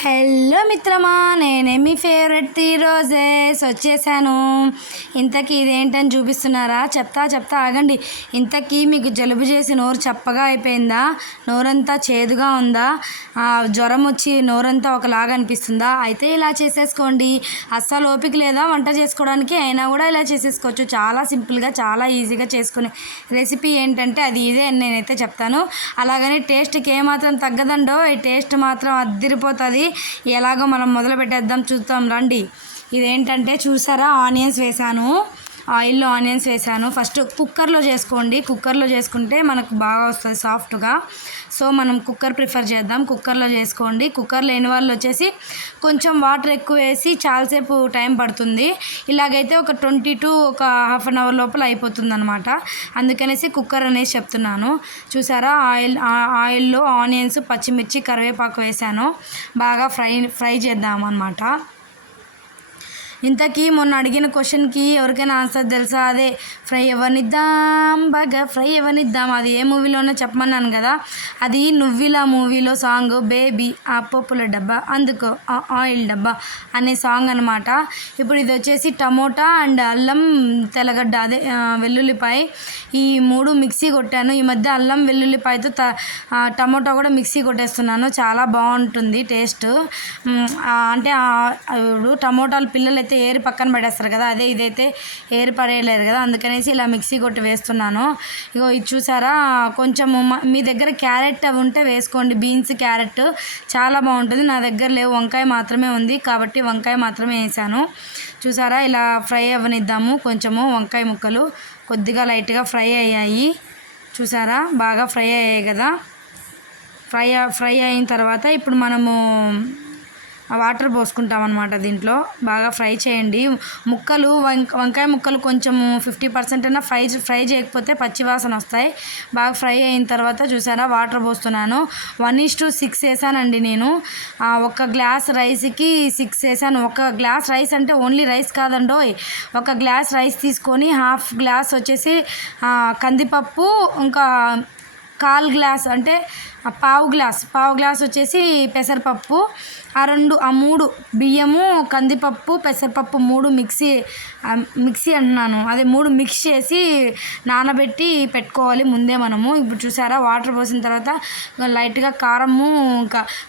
Hello మిత్రమా, నేనే మీ favourite roses వచ్చేసాను. ఇంతకీ ఇదేంటని చూపిస్తున్నారా? చెప్తా ఆగండి. ఇంతకీ మీకు జలుబు చేసి నోరు చప్పగా అయిపోయిందా? నోరంతా చేదుగా ఉందా? జ్వరం వచ్చి నోరంతా ఒకలాగా అనిపిస్తుందా? అయితే ఇలా చేసేసుకోండి. అస్సలు ఓపిక లేదా వంట చేసుకోవడానికి, అయినా కూడా ఇలా చేసేసుకోవచ్చు. చాలా సింపుల్గా, చాలా ఈజీగా చేసుకునే రెసిపీ ఏంటంటే అది ఇదే అని నేనైతే చెప్తాను. అలాగని టేస్ట్కి ఏమాత్రం తగ్గదండో, ఈ టేస్ట్ మాత్రం అద్దిరిపోతుంది. ఎలాగో మనం మొదలు పెట్టేద్దాం, చూద్దాం రండి. ఇదేంటంటే చూసారా, ఆనియన్స్ వేసాను, ఆయిల్లో ఆనియన్స్ వేసాను. ఫస్ట్ కుక్కర్లో చేసుకోండి. కుక్కర్లో చేసుకుంటే మనకు బాగా వస్తుంది సాఫ్ట్గా. సో మనం కుక్కర్ ప్రిఫర్ చేద్దాం. కుక్కర్లో చేసుకోండి. కుక్కర్ లేని వాళ్ళు వచ్చేసి కొంచెం వాటర్ ఎక్కువ వేసి చాలాసేపు టైం పడుతుంది. ఇలాగైతే ఒక 20 to ఒక హాఫ్ అన్ అవర్ లోపల అయిపోతుంది అనమాట. అందుకనేసి కుక్కర్ అనేసి చెప్తున్నాను. చూసారా, ఆయిల్లో ఆనియన్స్, పచ్చిమిర్చి, కరివేపాకు వేసాను. బాగా ఫ్రై చేద్దాం అనమాట. ఇంతకీ మొన్న అడిగిన క్వశ్చన్కి ఎవరికైనా ఆన్సర్ తెలుసా? అదే ఫ్రై ఎవరినిద్దాం, బాగా ఫ్రై ఎవరినిద్దాం. అది ఏ మూవీలోనో చెప్పమన్నాను కదా, అది నువ్విలా మూవీలో సాంగ్. బేబీ ఆ పప్పుల డబ్బా అందుకో ఆ ఆయిల్ డబ్బా అనే సాంగ్ అనమాట. ఇప్పుడు ఇది వచ్చేసి టమోటా అండ్ అల్లం, తెల్లగడ్డ అదే వెల్లుల్లిపాయ, ఈ 3 మిక్సీ కొట్టాను. ఈ మధ్య అల్లం వెల్లుల్లిపాయతో టమోటా కూడా మిక్సీ కొట్టేస్తున్నాను. చాలా బాగుంటుంది టేస్ట్. అంటే ఇప్పుడు టమోటాలు పిల్లలు అయితే ఏరి పక్కన పడేస్తారు కదా, అదే ఇదైతే ఏరి పడేయలేరు కదా, అందుకనేసి ఇలా మిక్సీ కొట్టి వేస్తున్నాను. ఇగో ఇది చూసారా, కొంచెం మీ దగ్గర క్యారెట్ అవి ఉంటే వేసుకోండి. బీన్స్, క్యారెట్ చాలా బాగుంటుంది. నా దగ్గర లేవు, వంకాయ మాత్రమే ఉంది కాబట్టి వంకాయ మాత్రమే వేసాను. చూసారా, ఇలా ఫ్రై అవ్వనిద్దాము. కొంచెము వంకాయ ముక్కలు కొద్దిగా లైట్గా ఫ్రై అయ్యాయి. చూసారా, బాగా ఫ్రై అయ్యాయి కదా. ఫ్రై అయిన తర్వాత ఇప్పుడు మనము వాటర్ పోసుకుంటాం అనమాట. దీంట్లో బాగా ఫ్రై చేయండి. ముక్కలు వంకాయ ముక్కలు కొంచెము 50% అయినా ఫ్రై చేయకపోతే పచ్చివాసన వస్తాయి. బాగా ఫ్రై అయిన తర్వాత చూసారా, వాటర్ పోస్తున్నాను. 1:6 వేసానండి నేను. ఒక గ్లాస్ రైస్కి 6 వేసాను. ఒక గ్లాస్ రైస్ అంటే ఓన్లీ రైస్ కాదండో, ఒక గ్లాస్ రైస్ తీసుకొని హాఫ్ గ్లాస్ వచ్చేసి కందిపప్పు, ఇంకా 1/4 గ్లాస్ అంటే పావు గ్లాస్ వచ్చేసి పెసరపప్పు, 3 బియ్యము, కందిపప్పు, పెసరపప్పు 3 మిక్సీ అంటున్నాను, అదే 3 మిక్స్ చేసి నానబెట్టి పెట్టుకోవాలి ముందే మనము. ఇప్పుడు చూసారా, వాటర్ పోసిన తర్వాత లైట్గా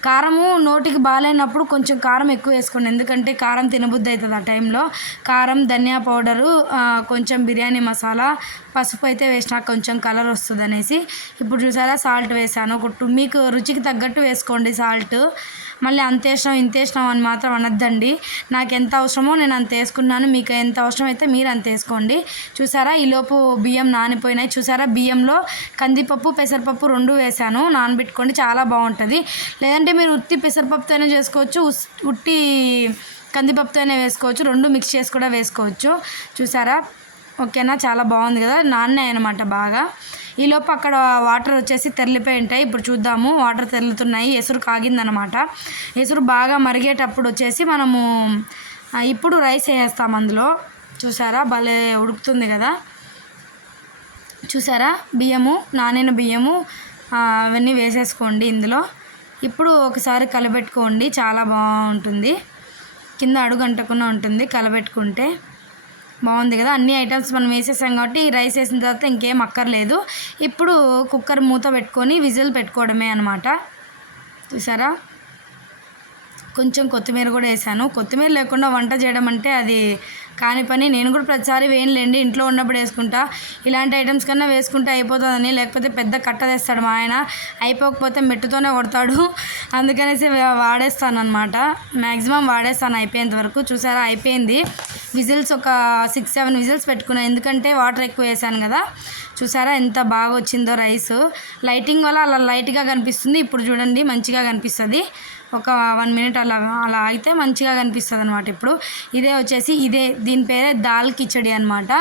కారము నోటికి బాగాలేనప్పుడు కొంచెం కారం ఎక్కువ వేసుకోండి, ఎందుకంటే కారం తినబుద్ధి అవుతుంది ఆ టైంలో. కారం, ధనియా పౌడరు, కొంచెం బిర్యానీ మసాలా, పసుపు అయితే వేసినా కొంచెం కలర్ వస్తుంది అనేసి. ఇప్పుడు చూసారా, సాల్ట్ వేసాను. మీకు రుచికి తగ్గట్టు వేసుకోండి సాల్ట్. మళ్ళీ అంత వేసినాం ఇంత వేసినాం అని మాత్రం అనొద్దండి. నాకు ఎంత అవసరమో నేను అంత వేసుకున్నాను, మీకు ఎంత అవసరం అయితే మీరు అంత వేసుకోండి. చూసారా, ఈలోపు బియ్యం నానిపోయినాయి. చూసారా, బియ్యంలో కందిపప్పు, పెసరపప్పు 2 వేసాను. నానబెట్టుకోండి, చాలా బాగుంటుంది. లేదంటే మీరు ఉత్తి పెసరపప్పుతో అయినా చేసుకోవచ్చు, ఉట్టి కందిపప్పుతో అయినా వేసుకోవచ్చు, 2 మిక్స్ చేసి కూడా వేసుకోవచ్చు. చూసారా, ఓకేనా, చాలా బాగుంది కదా, నాన్నాయి అనమాట బాగా. ఈలోపు అక్కడ వాటర్ వచ్చేసి తెరలిపోయి ఉంటాయి. ఇప్పుడు చూద్దాము, వాటర్ తెరులుతున్నాయి, ఎసురు కాగిందనమాట. ఎసురు బాగా మరిగేటప్పుడు వచ్చేసి మనము ఇప్పుడు రైస్ వేస్తాం అందులో. చూసారా, భలే ఉడుకుతుంది కదా. చూసారా, నానిన బియ్యము అవన్నీ వేసేసుకోండి ఇందులో. ఇప్పుడు ఒకసారి కలబెట్టుకోండి, చాలా బాగుంటుంది. కింద అడుగు అంటకుండా ఉంటుంది కలబెట్టుకుంటే. బాగుంది కదా, అన్ని ఐటమ్స్ మనం వేసేసాం కాబట్టి రైస్ వేసిన తర్వాత ఇంకేం అక్కర్లేదు. ఇప్పుడు కుక్కర్ మూత పెట్టుకొని విజిల్ పెట్టుకోవడమే అనమాట. చూసారా, కొంచెం కొత్తిమీర కూడా వేసాను. కొత్తిమీర లేకుండా వంట చేయడం అంటే అది కాని పని. నేను కూడా ప్రతిసారి వేయనులేండి, ఇంట్లో ఉన్నప్పుడు వేసుకుంటా. ఇలాంటి ఐటమ్స్ కన్నా వేసుకుంటే అయిపోతుందని, లేకపోతే పెద్ద కట్ట తెస్తాడు మా ఆయన, అయిపోకపోతే మెట్టుతోనే కొడతాడు. అందుకనేసి వాడేస్తాను అనమాట, మ్యాక్సిమం వాడేస్తాను అయిపోయేంత వరకు. చూసారా, అయిపోయింది. విజిల్స్ ఒక 6-7 విజిల్స్ పెట్టుకున్నాను, ఎందుకంటే వాటర్ ఎక్కువ వేసాను కదా. చూసారా, ఎంత బాగా వచ్చిందో రైస్. లైటింగ్ వల్ల అలా లైట్గా కనిపిస్తుంది. ఇప్పుడు చూడండి, మంచిగా కనిపిస్తుంది. ఒక 1 minute అలా అయితే మంచిగా కనిపిస్తుంది అనమాట. ఇప్పుడు వచ్చేసి దీని పేరే దాల్ కిచడి అనమాట.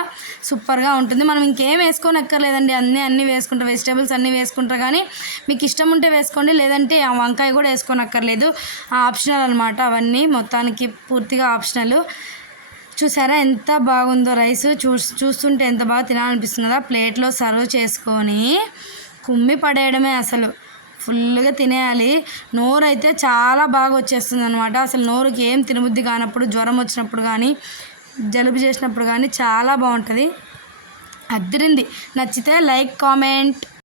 సూపర్గా ఉంటుంది. మనం ఇంకేం వేసుకొని ఎక్కర్లేదండి, అన్నీ వేసుకుంటాం, వెజిటేబుల్స్ అన్నీ వేసుకుంటారు. కానీ మీకు ఇష్టం ఉంటే వేసుకోండి, లేదంటే ఆ వంకాయ కూడా వేసుకొని అక్కర్లేదు, ఆప్షనల్ అనమాట. అవన్నీ మొత్తానికి పూర్తిగా ఆప్షనల్. చూసారా, ఎంత బాగుందో రైస్. చూస్తుంటే ఎంత బాగా తినాలనిపిస్తుంది కదా. ప్లేట్లో సర్వ్ చేసుకొని కుమ్మి పడేయడమే అసలు. ఫుల్గా తినేయాలి. నోరు అయితే చాలా బాగా వచ్చేస్తుంది అనమాట. అసలు నోరుకి ఏం తినబుద్ధి కానప్పుడు, జ్వరం వచ్చినప్పుడు కానీ, జలుబు చేసినప్పుడు కానీ చాలా బాగుంటుంది. అద్దరింది. నచ్చితే లైక్, కామెంట్.